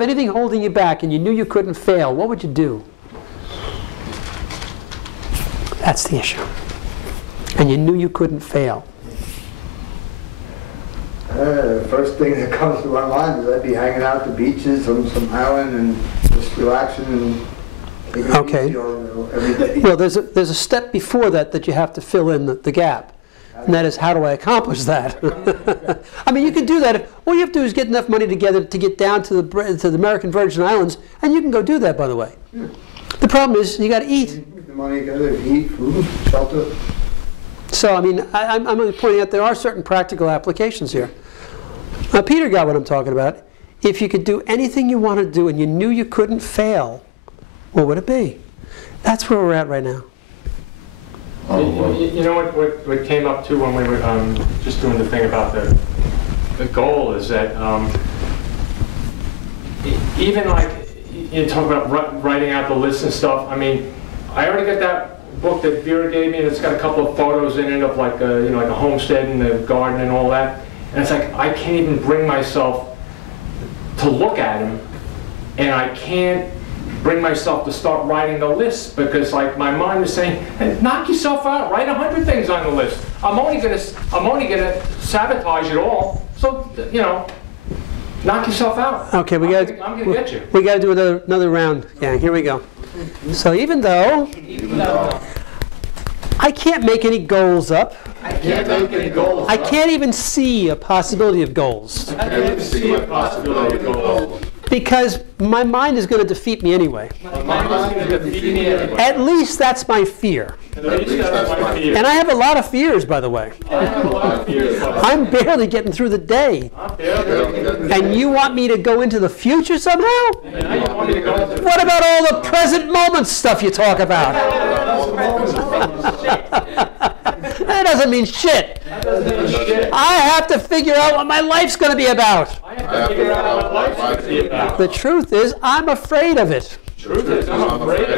anything holding you back and you knew you couldn't fail, what would you do? That's the issue. And you knew you couldn't fail. The first thing that comes to my mind is I'd be hanging out at the beaches on some island and just relaxing and taking it easy every day. Well, there's a step before that you have to fill in the gap. And that is, how do I accomplish that? I mean, you can do that. All you have to do is get enough money together to get down to the American Virgin Islands, and you can go do that, by the way. Yeah. The problem is, you got to eat. Get the money together to eat, food, shelter. So, I mean, I'm only pointing out there are certain practical applications here. Peter got what I'm talking about. If you could do anything you want to do and you knew you couldn't fail, what would it be? That's where we're at right now. You know what came up too when we were just doing the thing about the goal is that even like you talk about writing out the list and stuff. I mean, I already got that book that Vera gave me, and it's got a couple of photos in it of like you know, like a homestead and a garden and all that. And it's like I can't even bring myself to look at them, and I can't bring myself to start writing the list because like my mind is saying, hey, knock yourself out, write 100 things on the list. I'm only gonna sabotage it all. So you know, knock yourself out. Okay, I'm gonna get you. We got to do another round, gang. Here we go. So even though I can't make any goals up. I can't make any goals. I can't even see a possibility of goals. I can't even see a possibility of goals. Because my mind is going to defeat me anyway. My mind is going to defeat me anyway. At least that's my fear. At least that's my fear. And I have a lot of fears, by the way. I have a lot of fears. I'm barely getting through the day. And you want me to go into the future somehow? What about all the present moment stuff you talk about? That doesn't mean shit. I have to figure out what my life's going to be about. The truth is, I'm afraid of it.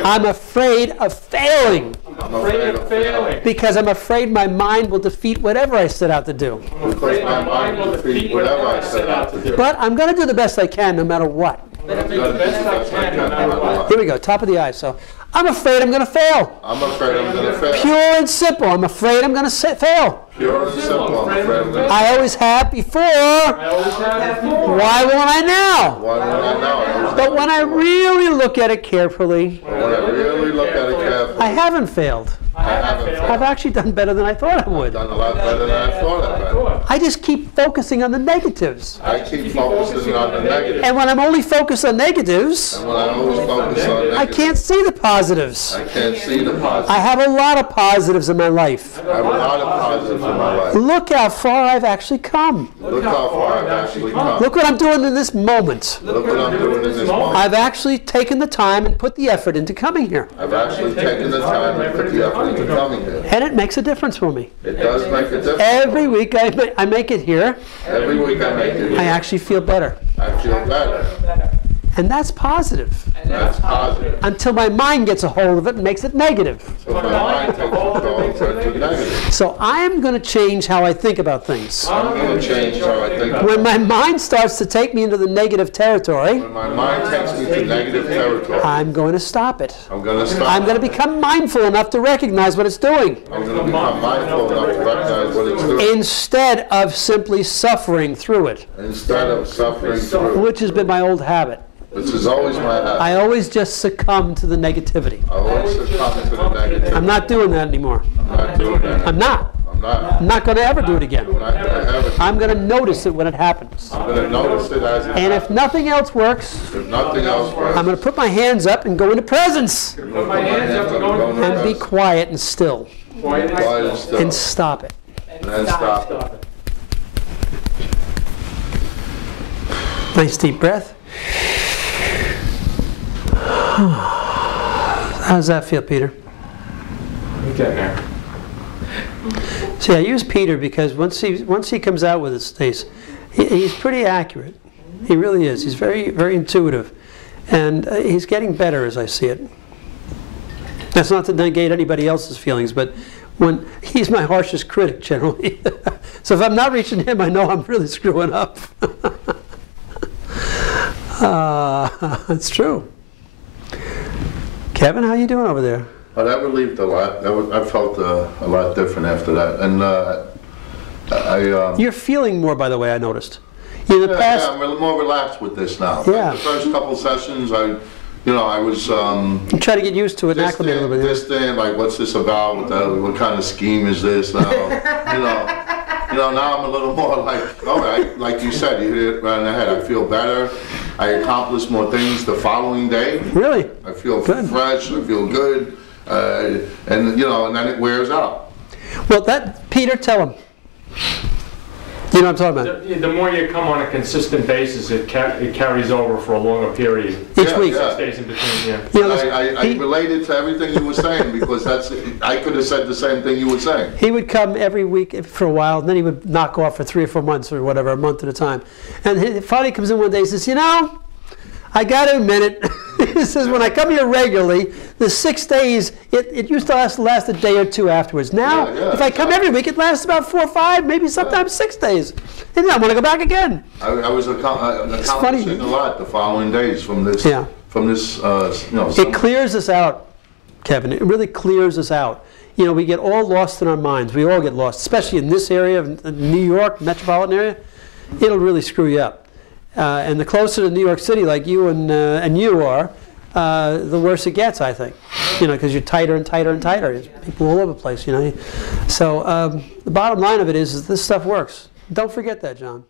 I'm afraid of failing. I'm afraid of failing. Because I'm afraid my mind will defeat whatever I set out to do. I'm afraid my mind will defeat whatever I set out to do. But I'm going to do the best I can no matter what. Here we go, top of the eye. So, I'm afraid I'm going to fail. I'm afraid I'm going to fail. Pure and simple. I'm afraid I'm going to fail. Pure and simple. I'm afraid I'm going to fail. I always have before. Why won't I now? Why won't I now? But when I really look at it carefully, I haven't failed. I've actually done better than I thought I would. Done a lot better than I thought I would. I just keep focusing on the negatives. I keep focusing on the negatives. And when I'm only focused on negatives, And when I always focus on negatives, I can't see the positives. I can't see the positives. I have a lot of positives in my life. I have a lot of positives in my life. Look how far I've actually come. Look how far I've actually come. Look what I'm doing in this moment. Look what I'm doing in this moment. I've actually taken the time and put the effort into coming here. I've actually taken the time and put the effort into coming here. And it makes a difference for me. It does make a difference. Every week I make it here. Every week I make it here. I actually feel better. I feel better. And that's positive. That's positive. Until my mind gets a hold of it and makes it negative. So my mind takes control and turns it negative. So I am going to change how I think about things. I'm going to change how I think. When my mind starts to take me into the negative territory, When my mind takes me to negative territory, I'm going to stop it. I'm going to stop. I'm going to become mindful enough to recognize what it's doing. I'm going to become mindful enough to recognize what it's doing. Instead of simply suffering through it, Instead of suffering through it, which has been my old habit. which is always my habit. I always just succumb to the negativity. I always succumb to the negative. I'm not doing that anymore. I'm not doing that. I'm not. I'm not. I'm not going to ever do it again. I'm not going to have it. I'm going to notice it when it happens. I'm going to notice it as it And if happens. nothing else works, If nothing else works, I'm going to put my hands up and go into presence. put my hands up and go into And be rest. quiet and still. Quiet and still. And stop it. And then stop it. Nice deep breath. How does that feel, Peter? I'm getting there. See, I use Peter because once he comes out with his things, he's pretty accurate. He really is. He's very, very intuitive. And he's getting better as I see it. That's not to negate anybody else's feelings, but when he's my harshest critic generally. So if I'm not reaching him, I know I'm really screwing up. It's true. Kevin, how you doing over there? Oh, that relieved a lot. I felt a lot different after that. And You're feeling more, by the way, I noticed. In the past, yeah, I'm more relaxed with this now. Yeah. The first couple sessions, I was you try to get used to it and acclimate a little bit. distant, like, what's this about? What kind of scheme is this now? Now I'm a little more like, all right, like you said, you hit it right in the head. I feel better. I accomplish more things the following day. Really? I feel good. Fresh. I feel good, and then it wears out. Well, Peter, tell him. You know what I'm talking about? The more you come on a consistent basis, it carries over for a longer period. Each week. It stays in between, yeah. You know, I related to everything you were saying because I could have said the same thing you were saying. He would come every week for a while, and then he would knock off for 3 or 4 months or whatever, a month at a time. And he finally comes in one day and says, I got to admit it. He says, when I come here regularly, the 6 days, it used to last a day or two afterwards. Now, if I come every week, it lasts about 4 or 5, maybe sometimes 6 days. And then I want to go back again. I was accomplishing a lot the following days from this. Yeah. From this, It clears us out, Kevin. It really clears us out. We get all lost in our minds. We all get lost, especially in this area of New York, metropolitan area. It'll really screw you up. And the closer to New York City, like you and you are, the worse it gets, I think. Because you're tighter and tighter and tighter. There's people all over the place, So the bottom line of it is this stuff works. Don't forget that, John.